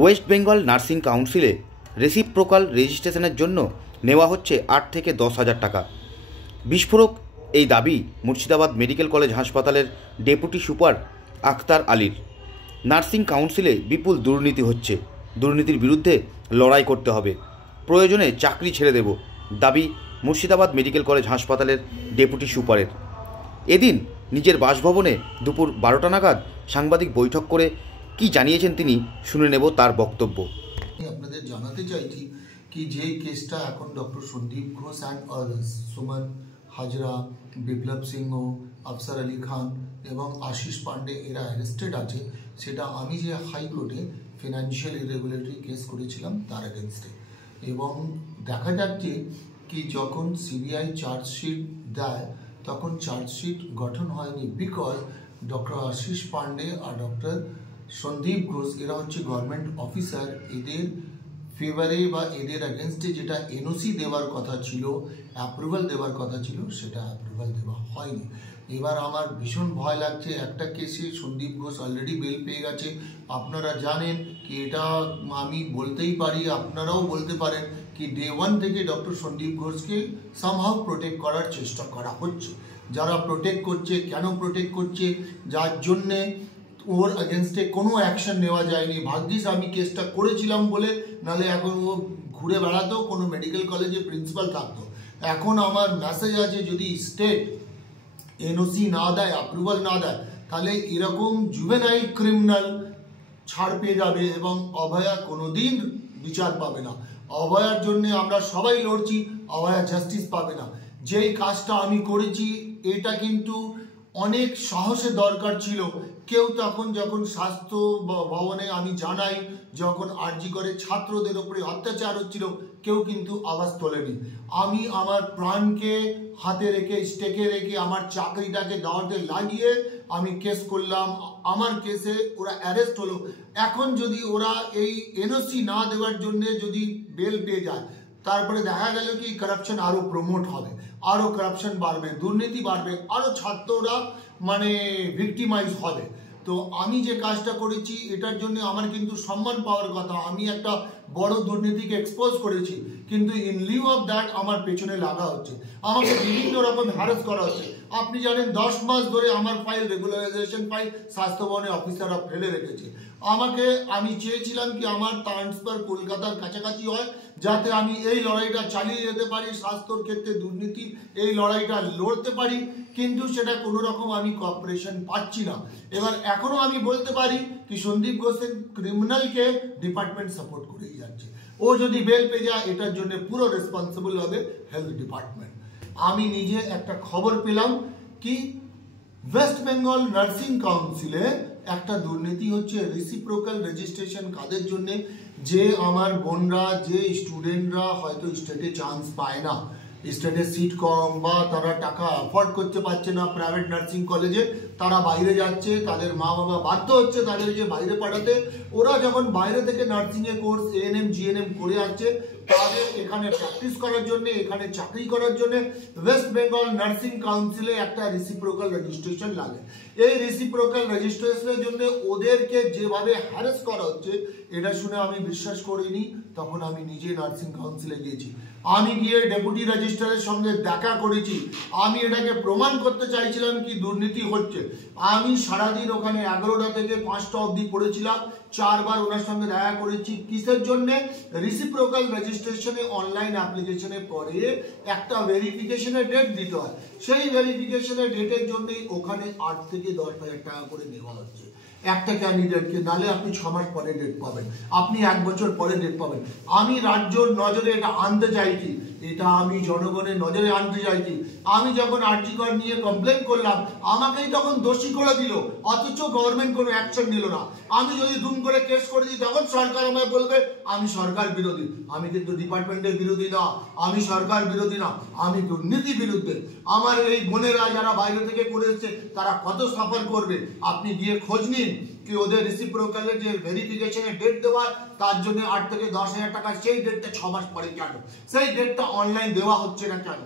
West Bengal nursing কাউন্সিলে reciprocal রেজিস্ট্রেশনের জন্য নেওয়া হচ্ছে 8 থেকে 10,000 টাকা। বিস্ফোরক এই দাবি মুর্শিদাবাদ মেডিকেল কলেজ হাসপাতালের ডেপুটি সুপার আখতার আলীর। নার্সিং কাউন্সিলে বিপুল দুর্নীতি হচ্ছে, দুর্নীতির বিরুদ্ধে লড়াই করতে হবে, প্রয়োজনে চাকরি ছেড়ে দেব, দাবি মুর্শিদাবাদ মেডিকেল কলেজ হাসপাতালের ডেপুটি সুপারের। এদিন নিজের বাসভবনে দুপুর 12টা নাগাদ সাংবাদিক বৈঠক করে কি জানিয়েছেন তিনি শুনে নেব তার বক্তব্য। আপনাদের জানাতে চাইছি কি যে কেসটা এখন doctor Sandip Ghosh and others, Suman Hazra, Biplab Singha, Afsar Ali Khan এবং আশিস পান্ডে এরা অ্যারেস্টেড আছে, সেটা আমি যে হাইকোর্টে ফিনান্সিয়াল ইরেগুলারিটি কেস করেছিলাম তার এগেনস্টে। এবং দেখা যাচ্ছে কি যখন সিবিআই চার্জশিট দেয় তখন চার্জশিট গঠন হয়নি, বিকজ ডক্টর আশিস পান্ডে আর ডক্টর সন্দীপ ঘোষ এরা হচ্ছে গভর্নমেন্ট অফিসার, এদের ফেভারে বা এদের এগেনস্টে যেটা এনওসি দেওয়ার কথা ছিল, অ্যাপ্রুভাল দেওয়ার কথা ছিল, সেটা অ্যাপ্রুভাল দেওয়া হয়নি। এবার আমার ভীষণ ভয় লাগছে, একটা কেসে সন্দীপ ঘোষ অলরেডি বেল পেয়ে গেছে। আপনারা জানেন কি এটা আমি বলতেই পারি, আপনারাও বলতে পারেন কি ডে 1 থেকে ডক্টর সন্দীপ ঘোষকে সামহাউ প্রোটেক্ট করার চেষ্টা করা হচ্ছে। যারা প্রোটেক্ট করছে, কেন প্রোটেক্ট করছে, যার জন্যে ওর এগেনস্টে কোনো অ্যাকশন নেওয়া যায়নি। ভাগ্যিস আমি কেসটা করেছিলাম বলে, নাহলে এখন ও ঘুরে বেড়াতো, কোনো মেডিকেল কলেজে প্রিন্সিপাল থাকতো। এখন আমার মেসেজ আছে, যদি স্টেট এনওসি না দেয়, অ্যাপ্রুভাল না দেয়, তাহলে এরকম জুভেনাইল ক্রিমিনাল ছাড় পেয়ে যাবে এবং অভয়া কোনোদিন বিচার পাবে না। অভয়ার জন্য আমরা সবাই লড়ছি, অভয়া জাস্টিস পাবে না। যেই কাজটা আমি করেছি এটা কিন্তু অনেক সাহসের দরকার ছিল। কেউ তখন যখন স্বাস্থ্য ভবনে আমি জানাই, যখন আরজি করে ছাত্রদের উপরে অত্যাচার হচ্ছিল, কেউ কিন্তু আওয়াজ তোলেনি। আমি আমার প্রাণকে হাতে রেখে, স্টেকে রেখে, আমার চাকরিটাকে দাওয়াতে লাগিয়ে আমি কেস করলাম। আমার কেসে ওরা অ্যারেস্ট হলো। এখন যদি ওরা এই এনওসি না দেওয়ার জন্য যদি বেল পেয়ে যায়, তারপরে দেখা গেল কি কারাপশন আরো প্রমোট হবে, আরো কারাপশন বাড়বে, দুর্নীতি বাড়বে, আরো ছাত্ররা ভিক্টিমাইজ হবে। তো আমি যে কাজটা করেছি এটার জন্য আমার কিন্তু সম্মান পাওয়ার কথা। আমি একটা বড় দুর্নীতিকে এক্সপোজ করেছি, কিন্তু ইন লিউ অফ দ্যাট আমার পেছনে লাগা হচ্ছে, আমাকে বিভিন্ন রকম হ্যারাস করা হচ্ছে। আপনি জানেন 10 মাস ধরে আমার ফাইল, রেগুলারাইজেশন ফাইল স্বাস্থ্য ভবনে অফিসাররা ফেলে রেখেছে। আমি চেয়েছিলাম কি আমার ট্রান্সফার কলকাতার কাছাকাছি হয়, যাতে আমি এই লড়াইটা চালিয়ে যেতে পারি, স্বাস্থ্যর ক্ষেত্রে দুর্নীতি এই লড়াইটা লড়তে পারি, কিন্তু সেটা কোনো রকম আমি কোঅপারেশন পাচ্ছি না। এবার এখনো আমি বলতে পারি কি সন্দীপ ঘোষের ক্রিমিনালকে ডিপার্টমেন্ট সাপোর্ট করেই যাচ্ছে। ও যদি বেল পেয়ে যায় এটার জন্য পুরো রেসপন্সিবল হবে হেলথ ডিপার্টমেন্ট। আমি নিজে একটা খবর পেলাম কি ওয়েস্ট বেঙ্গল নার্সিং কাউন্সিলে একটা দুর্নীতি হচ্ছে, রেসিপ্রোকাল রেজিস্ট্রেশন কাদের জন্য, যে আমার বোনরা, যে স্টুডেন্টরা হয়তো স্টেটে চান্স পায় না, স্টেটে সিট কম বা তারা টাকা অ্যাফোর্ড করতে পারছে না প্রাইভেট নার্সিং কলেজে, তারা বাইরে যাচ্ছে, তাদের মা বাবা বাধ্য হচ্ছে তাদেরকে বাইরে পাঠাতে। ওরা যখন বাইরে থেকে নার্সিংয়ে কোর্স এএনএম জিএনএম করে আসছে, তাদের এখানে প্র্যাকটিস করার জন্য, এখানে চাকরি করার জন্য ওয়েস্ট বেঙ্গল নার্সিং কাউন্সিলে একটা রেসিপ্রোকাল রেজিস্ট্রেশন লাগে। এই রেসিপ্রোকাল রেজিস্ট্রেশনের জন্য ওদেরকে যেভাবে হ্যারাস করা হচ্ছে, এটা শুনে আমি বিশ্বাস করিনি। তখন আমি নিজে নার্সিং কাউন্সিলে গিয়েছি, আমি গিয়ে ডেপুটি রেজিস্ট্রারের সঙ্গে দেখা করেছি। আমি এটাকে প্রমাণ করতে চাইছিলাম কি দুর্নীতি হচ্ছে। আমি সারাদিন ওখানে 11টা থেকে 5টা অবধি পড়েছিলাম, 4 বার ওনার সঙ্গে দেখা করেছি। কিসের জন্য? রেসিপ্রোকাল রেজিস্ট্রেশনে অনলাইন অ্যাপ্লিকেশনে পরে একটা ভেরিফিকেশনের ডেট দিতে হয়, সেই ভেরিফিকেশনের ডেটের জন্যই ওখানে 8 থেকে 10,000 টাকা করে নেওয়া হচ্ছে একটা ক্যান্ডিডেটকে। নালে আপনি 6 মাস পরে ডেট পাবেন, আপনি 1 বছর পরে ডেট পাবেন। আমি রাজ্যর নজরে এটা আনতে চাইছি, এটা আমি জনগণের নজরে আনতে চাইছি। আমি যখন আরজি কর নিয়ে কমপ্লেন করলাম, আমাকেই তখন দোষী করে দিল, অথচ গভর্নমেন্ট কোনো অ্যাকশন নিল না। আমি যদি দুম করে কেস করে দিই, তখন সরকার আমায় বলবে আমি সরকার বিরোধী। আমি কিন্তু ডিপার্টমেন্টের বিরোধী না, আমি সরকার বিরোধী না, আমি দুর্নীতি বিরুদ্ধে। আমার এই বোনেরা যারা বাইরে থেকে করে এসছে, তারা কত সাফার করবে। আপনি গিয়ে খোঁজ নিন কি ওদের রেসিপ্রোকালের যে ভেরিফিকেশনের ডেট দেওয়া, তার জন্য 8 থেকে 10,000 টাকা, সেই ডেটটা 6 মাস পরে কেন? সেই ডেটটা অনলাইন দেওয়া হচ্ছে না কেন?